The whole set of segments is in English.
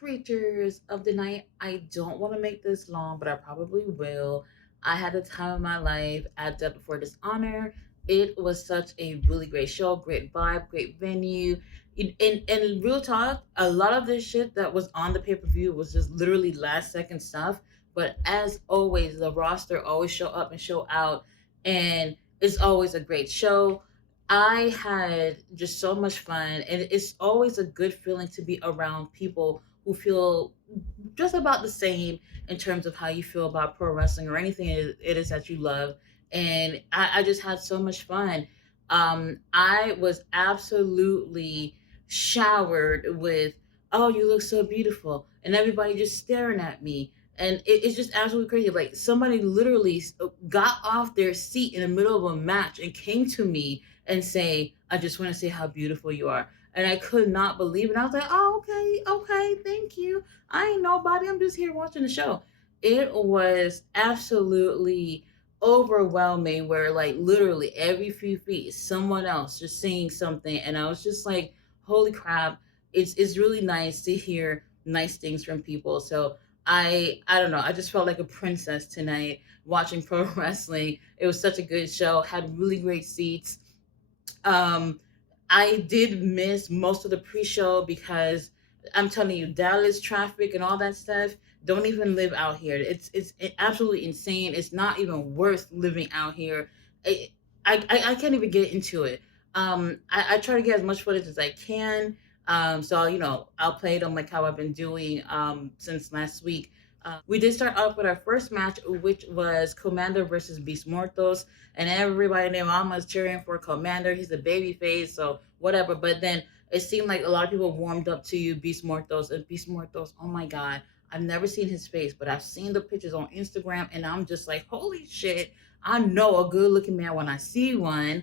creatures of the night. I don't want to make this long, but I probably will. I had the time of my life at Death Before Dishonor. It was such a really great show, great vibe, great venue. In real talk, a lot of this shit that was on the pay per view was just literally last second stuff. But as always, the roster always show up and show out, and it's always a great show. I had just so much fun, and it's always a good feeling to be around people who feel just about the same in terms of how you feel about pro wrestling or anything it is that you love. And I just had so much fun. I was absolutely showered with, oh, you look so beautiful, and everybody just staring at me. And it's just absolutely crazy. Like somebody literally got off their seat in the middle of a match and came to me and say, I just want to say how beautiful you are. And I could not believe it. I was like, oh, okay, okay, thank you. I ain't nobody. I'm just here watching the show. It was absolutely overwhelming where like literally every few feet someone else just saying something, and I was just like, holy crap. It's really nice to hear nice things from people. So I don't know, I just felt like a princess tonight watching pro wrestling. It was such a good show, had really great seats. um, I did miss most of the pre-show because I'm telling you, Dallas traffic and all that stuff don't even live out here. It's absolutely insane. It's not even worth living out here. I I can't even get into it. I try to get as much footage as I can. So I'll play them like how I've been doing since last week. We did start off with our first match, which was Commander versus Beast Mortos, and everybody named Mama is cheering for Commander. He's a baby face, so whatever. But then it seemed like a lot of people warmed up to Beast Mortos, and Beast Mortos, oh my god, I've never seen his face, but I've seen the pictures on Instagram, and I'm just like, holy shit, I know a good looking man when I see one.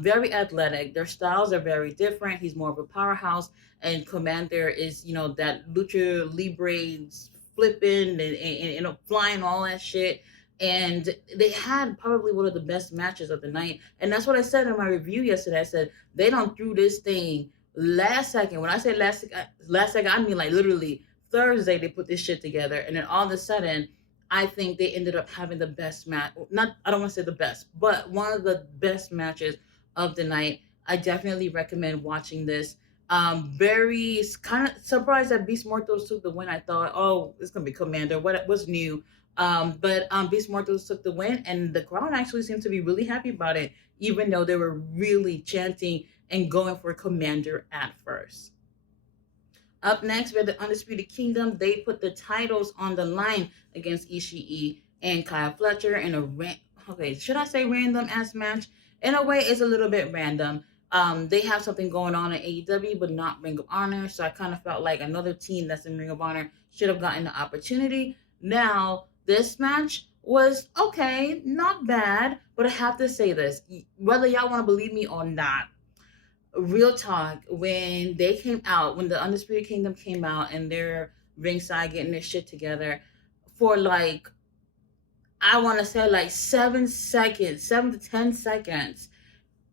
Very athletic. Their styles are very different. He's more of a powerhouse, and Commander is, that lucha libre flipping and flying all that shit. And they had probably one of the best matches of the night. And that's what I said in my review yesterday. I said they don't threw this thing last second. When I say last second, I mean like literally Thursday they put this shit together, and then all of a sudden I think they ended up having the best match. Not, I don't want to say the best, but one of the best matches of the night. I definitely recommend watching this. Very kind of surprised that Beast Mortos took the win. I thought, oh, it's gonna be Commander. What was new? But Beast Mortos took the win, and the crowd actually seemed to be really happy about it, even though they were really chanting and going for Commander at first. Up next, we have the Undisputed Kingdom. They put the titles on the line against Ishii and Kyle Fletcher in a okay, should I say random ass match? In a way, it's a little bit random. They have something going on in AEW, but not Ring of Honor. So I kind of felt like another team that's in Ring of Honor should have gotten the opportunity. Now, this match was okay, not bad, but I have to say this, whether y'all want to believe me or not, real talk, when they came out, when the Undisputed Kingdom came out and they're ringside getting their shit together for like, I want to say like 7 seconds, 7 to 10 seconds,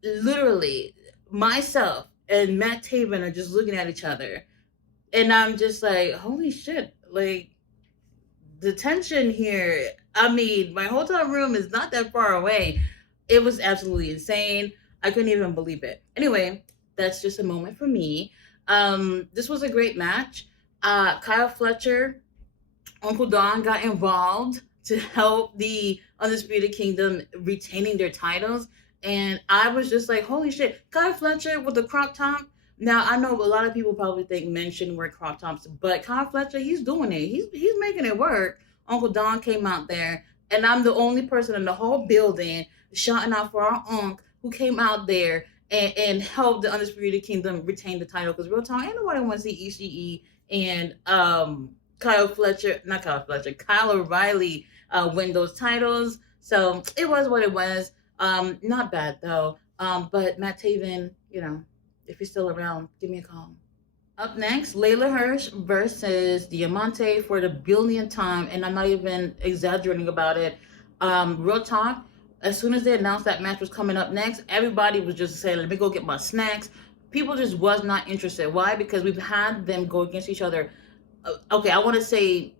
literally, myself and Matt Taven are just looking at each other. And I'm just like, holy shit, like the tension here. I mean, my hotel room is not that far away. It was absolutely insane. I couldn't even believe it. Anyway, that's just a moment for me. This was a great match. Kyle Fletcher, Uncle Don got involved to help the Undisputed Kingdom retaining their titles. And I was just like, holy shit, Kyle Fletcher with the crop top. Now I know a lot of people probably think men shouldn't wear crop tops, but Kyle Fletcher, he's doing it. He's making it work. Uncle Don came out there, and I'm the only person in the whole building shouting out for our uncle who came out there and helped the Undisputed Kingdom retain the title. Because real talk, ain't nobody want to see Ishii and Kyle O'Reilly win those titles. So it was what it was. Not bad though. But Matt Taven, if you're still around, give me a call. Up next, Layla Hirsch versus Diamante for the billionth time, and I'm not even exaggerating about it. Real talk, as soon as they announced that match was coming up next, everybody was just saying, let me go get my snacks. People just was not interested. Why? Because we've had them go against each other okay, I want to say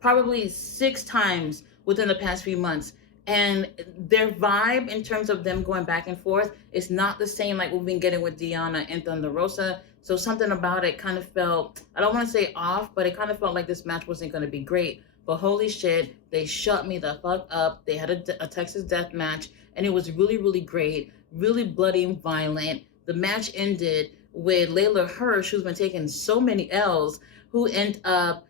probably 6 times within the past few months. And their vibe in terms of them going back and forth is not the same like we've been getting with Deanna and Thunder Rosa. So something about it kind of felt, I don't want to say off, but it kind of felt like this match wasn't going to be great. But holy shit, they shut me the fuck up. They had a Texas death match, and it was really, really great, really bloody and violent. The match ended with Layla Hirsch, who's been taking so many L's, who end up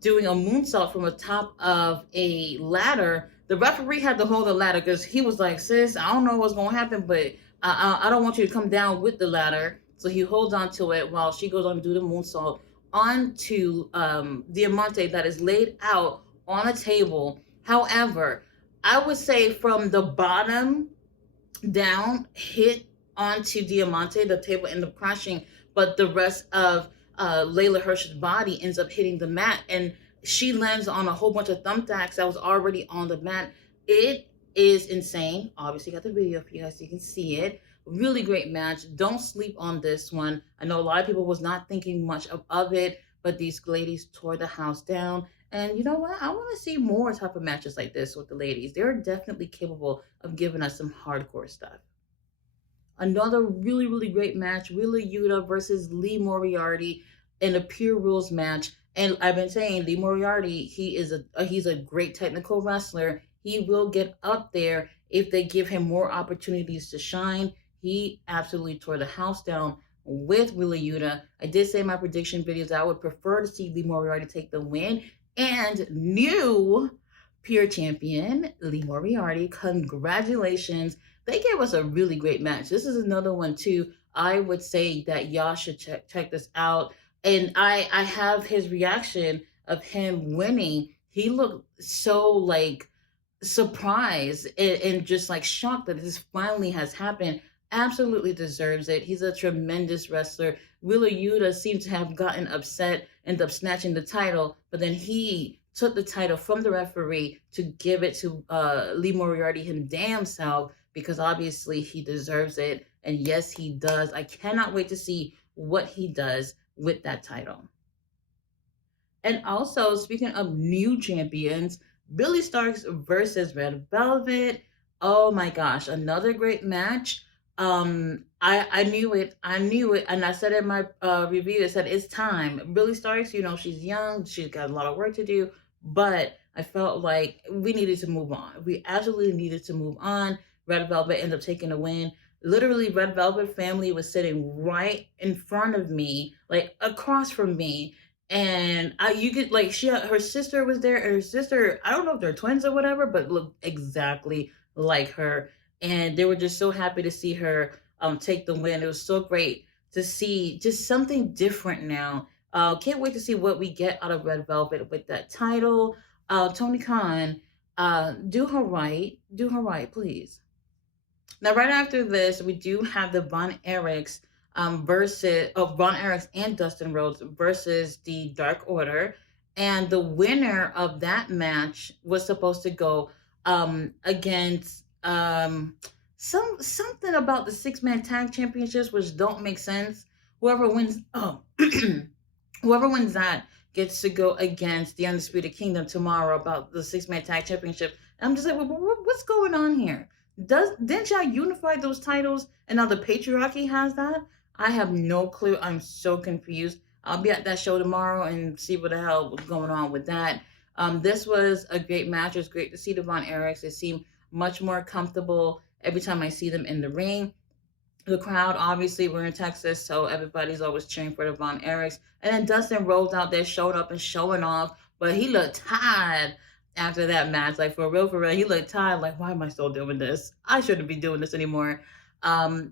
doing a moonsault from the top of a ladder. The referee had to hold the ladder because he was like, "Sis, I don't know what's gonna happen, but I don't want you to come down with the ladder." So he holds on to it while she goes on to do the moonsault onto Diamante that is laid out on a table. However, I would say from the bottom down, hit onto Diamante, the table ended up crashing, but the rest of Layla Hirsch's body ends up hitting the mat, and she lands on a whole bunch of thumbtacks that was already on the mat. It is insane. Obviously, got the video for you guys so you can see it. Really great match. Don't sleep on this one. I know a lot of people was not thinking much of it, but these ladies tore the house down. And you know what? I want to see more type of matches like this with the ladies. They're definitely capable of giving us some hardcore stuff. Another really, really great match, Wheeler Yuta versus Lee Moriarty in a Pure Rules match. And I've been saying Lee Moriarty, he's a great technical wrestler. He will get up there if they give him more opportunities to shine. He absolutely tore the house down with Wheeler Yuta. I did say in my prediction videos that I would prefer to see Lee Moriarty take the win. And new Pure Champion, Lee Moriarty, congratulations. They gave us a really great match. This is another one too. I would say that y'all should check this out. And I have his reaction of him winning. He looked so like surprised and just like shocked that this finally has happened. Absolutely deserves it. He's a tremendous wrestler. Wheeler Yuta seems to have gotten upset, ended up snatching the title, but then he took the title from the referee to give it to Lee Moriarty him damn self because obviously he deserves it. And yes, he does. I cannot wait to see what he does with that title. And also, speaking of new champions, Billy Starks versus Red Velvet. Oh my gosh, another great match. I knew it. I knew it, and I said in my review, I said it's time. Billy Starks, you know, she's young, she's got a lot of work to do, but I felt like we needed to move on. We absolutely needed to move on. Red Velvet ended up taking a win. Literally, Red Velvet family was sitting right in front of me, like across from me, and you could like her sister was there, and her sister, I don't know if they're twins or whatever, but looked exactly like her, and they were just so happy to see her take the win. It was so great to see just something different now. Can't wait to see what we get out of Red Velvet with that title. Tony Khan, do her right, please. Now, right after this, we do have the Von Erichs versus Von Erichs and Dustin Rhodes versus the Dark Order, and the winner of that match was supposed to go against something about the 6-man tag championships, which don't make sense. Whoever wins, whoever wins that gets to go against the Undisputed Kingdom tomorrow about the 6-man tag championship. And I'm just like, what's going on here? Didn't y'all unify those titles and now the patriarchy has that? I have no clue. I'm so confused. I'll be at that show tomorrow and see what the hell was going on with that. This was a great match. It was great to see the Von Erichs. They seem much more comfortable every time I see them in the ring. The crowd, obviously, we're in Texas, so everybody's always cheering for the Von Erichs. And then Dustin Rhodes out there showing up and showing off, but he looked tired after that match. Like, for real, he looked tired. Like, why am I still doing this? I shouldn't be doing this anymore.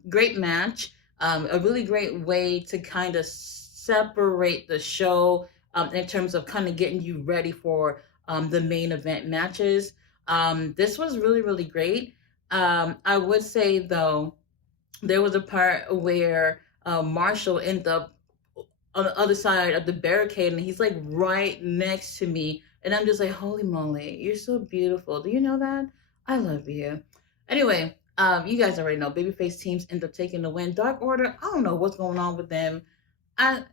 Great match. A really great way to kind of separate the show in terms of kind of getting you ready for the main event matches. This was really, really great. I would say, though, there was a part where Marshall ended up on the other side of the barricade, and he's like right next to me, and I'm just like, holy moly, you're so beautiful. Do you know that? I love you. Anyway, you guys already know babyface teams end up taking the win. Dark Order, I don't know what's going on with them.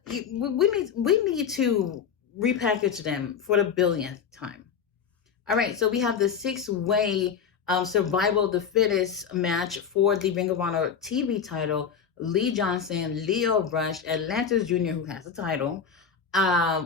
We need to repackage them for the billionth time. All right, so we have the six-way survival of the fittest match for the Ring of Honor TV title. Lee Johnson, Leo Rush, Atlantis Jr., who has the title,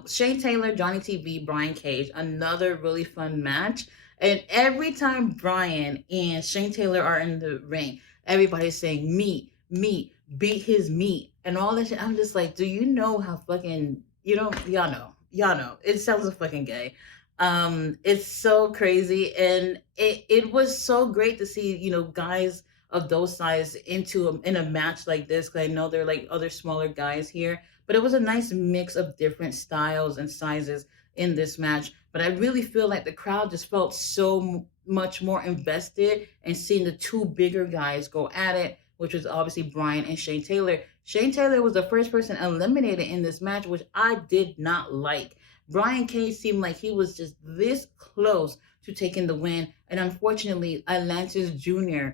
Shane Taylor, Johnny TV, Brian Cage. Another really fun match. And every time Brian and Shane Taylor are in the ring, everybody's saying meat, meat, beat his meat, and all that shit. I'm just like, do you know how fucking, y'all know. It sounds fucking gay. It's so crazy, and it was so great to see, guys of those size in a match like this, because I know there are like other smaller guys here, but it was a nice mix of different styles and sizes in this match. But I really feel like the crowd just felt so much more invested in seeing the two bigger guys go at it, which was obviously Brian and Shane Taylor. Shane Taylor was the first person eliminated in this match, which I did not like. Brian Cage seemed like he was just this close to taking the win, and unfortunately, Atlantis Jr.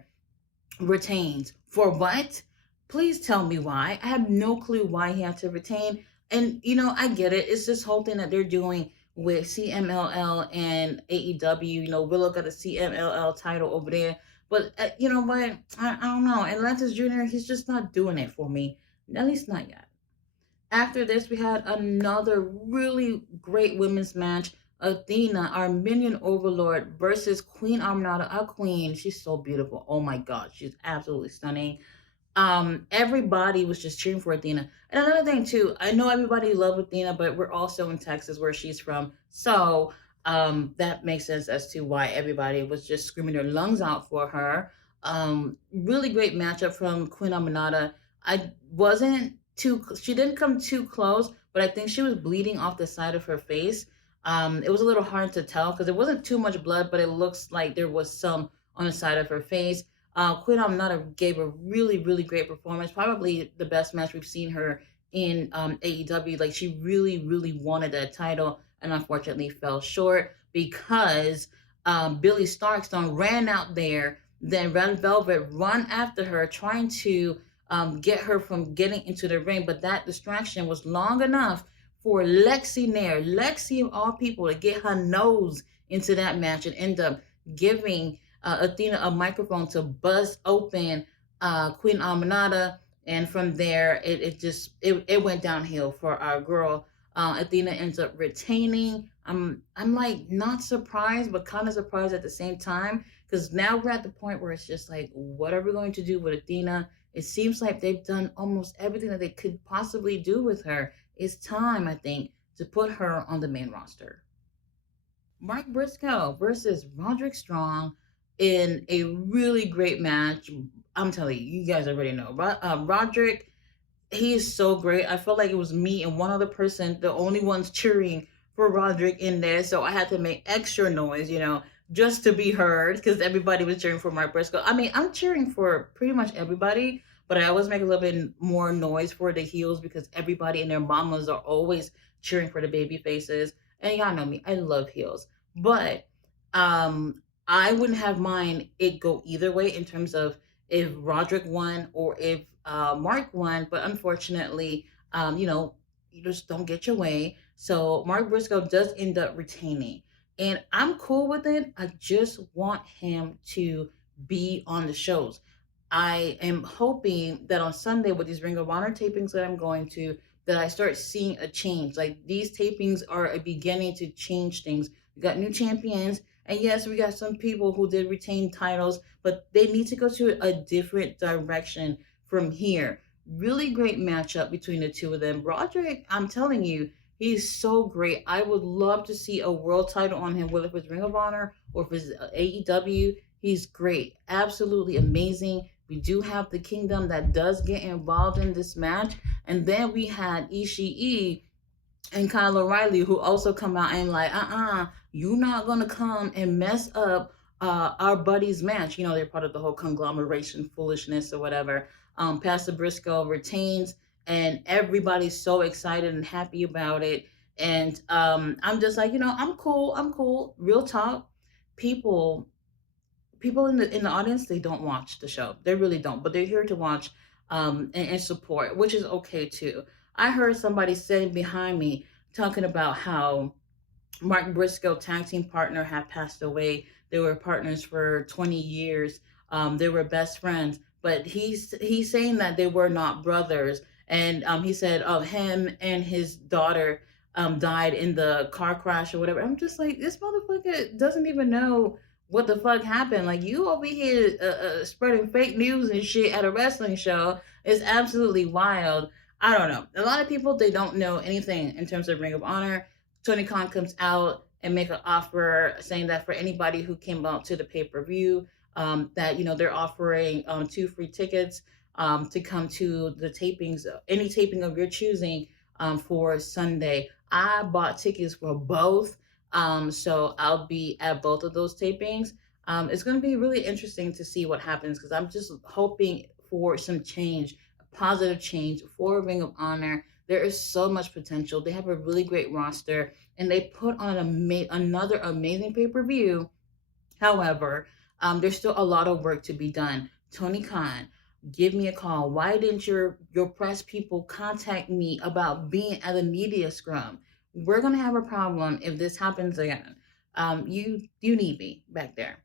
retains. For what? Please tell me why. I have no clue why he had to retain. And I get it. It's this whole thing that they're doing with CMLL and AEW. Willow got a CMLL title over there. But you know what? I don't know. Atlantis Jr., he's just not doing it for me. At least not yet. After this, we had another really great women's match. Athena, our minion overlord, versus Queen Armada, a queen. She's so beautiful. Oh my god, she's absolutely stunning. Everybody was just cheering for Athena. And another thing too, I know everybody loved Athena, but we're also in Texas where she's from. So that makes sense as to why everybody was just screaming their lungs out for her. Really great matchup from Queen Aminata. I wasn't too she didn't come too close, but I think she was bleeding off the side of her face. It was a little hard to tell because there wasn't too much blood, but it looks like there was some on the side of her face. Queen Aminata gave a really, really great performance. Probably the best match we've seen her in AEW. Like she really, really wanted that title, and unfortunately fell short because Billy Starkstone ran out there. Then Red Velvet run after her, trying to get her from getting into the ring, but that distraction was long enough for Lexi Nair, Lexi of all people, to get her nose into that match and end up giving Athena a microphone to bust open Queen Aminata, and from there it went downhill for our girl. Athena ends up retaining. I'm like not surprised, but kind of surprised at the same time because now we're at the point where it's just like, what are we going to do with Athena? It seems like they've done almost everything that they could possibly do with her. It's time, I think, to put her on the main roster. Mark Briscoe versus Roderick Strong in a really great match. I'm telling you, you guys already know. Roderick, he is so great. I felt like it was me and one other person, the only ones cheering for Roderick in there. So I had to make extra noise, just to be heard because everybody was cheering for Mark Briscoe. I mean, I'm cheering for pretty much everybody, but I always make a little bit more noise for the heels because everybody and their mamas are always cheering for the baby faces. And y'all know me, I love heels. But I wouldn't have mind it go either way in terms of if Roderick won or if Mark won. But unfortunately, you just don't get your way. So Mark Briscoe does end up retaining. And I'm cool with it. I just want him to be on the shows. I am hoping that on Sunday with these Ring of Honor tapings that I'm going to, that I start seeing a change. Like these tapings are a beginning to change things. We got new champions, and yes, we got some people who did retain titles, but they need to go to a different direction from here. Really great matchup between the two of them. Roderick, I'm telling you, he's so great. I would love to see a world title on him, whether it's Ring of Honor or if it's AEW. He's great. Absolutely amazing. We do have the Kingdom that does get involved in this match. And then we had Ishii and Kyle O'Reilly, who also come out and like, you're not gonna come and mess up our buddy's match. They're part of the whole conglomeration foolishness or whatever. Pastor Briscoe retains, and everybody's so excited and happy about it. And I'm just like, I'm cool. I'm cool. Real talk. People in the audience, they don't watch the show. They really don't, but they're here to watch and support, which is okay too. I heard somebody saying behind me, talking about how Mark Briscoe, tag team partner, had passed away. They were partners for 20 years. They were best friends, but he's saying that they were not brothers. And he said him and his daughter died in the car crash or whatever. I'm just like, this motherfucker doesn't even know what the fuck happened. Like, you over here spreading fake news and shit at a wrestling show is absolutely wild. I don't know. A lot of people, they don't know anything in terms of Ring of Honor. Tony Khan comes out and make an offer saying that for anybody who came out to the pay-per-view, that they're offering 2 free tickets to come to the tapings, any taping of your choosing, for Sunday. I bought tickets for both, so I'll be at both of those tapings. It's going to be really interesting to see what happens because I'm just hoping for some change, positive change for Ring of Honor. There is so much potential. They have a really great roster, and they put on another amazing pay per view. However, there's still a lot of work to be done. Tony Khan, give me a call. Why didn't your press people contact me about being at the media scrum? We're gonna have a problem if this happens again. You need me back there.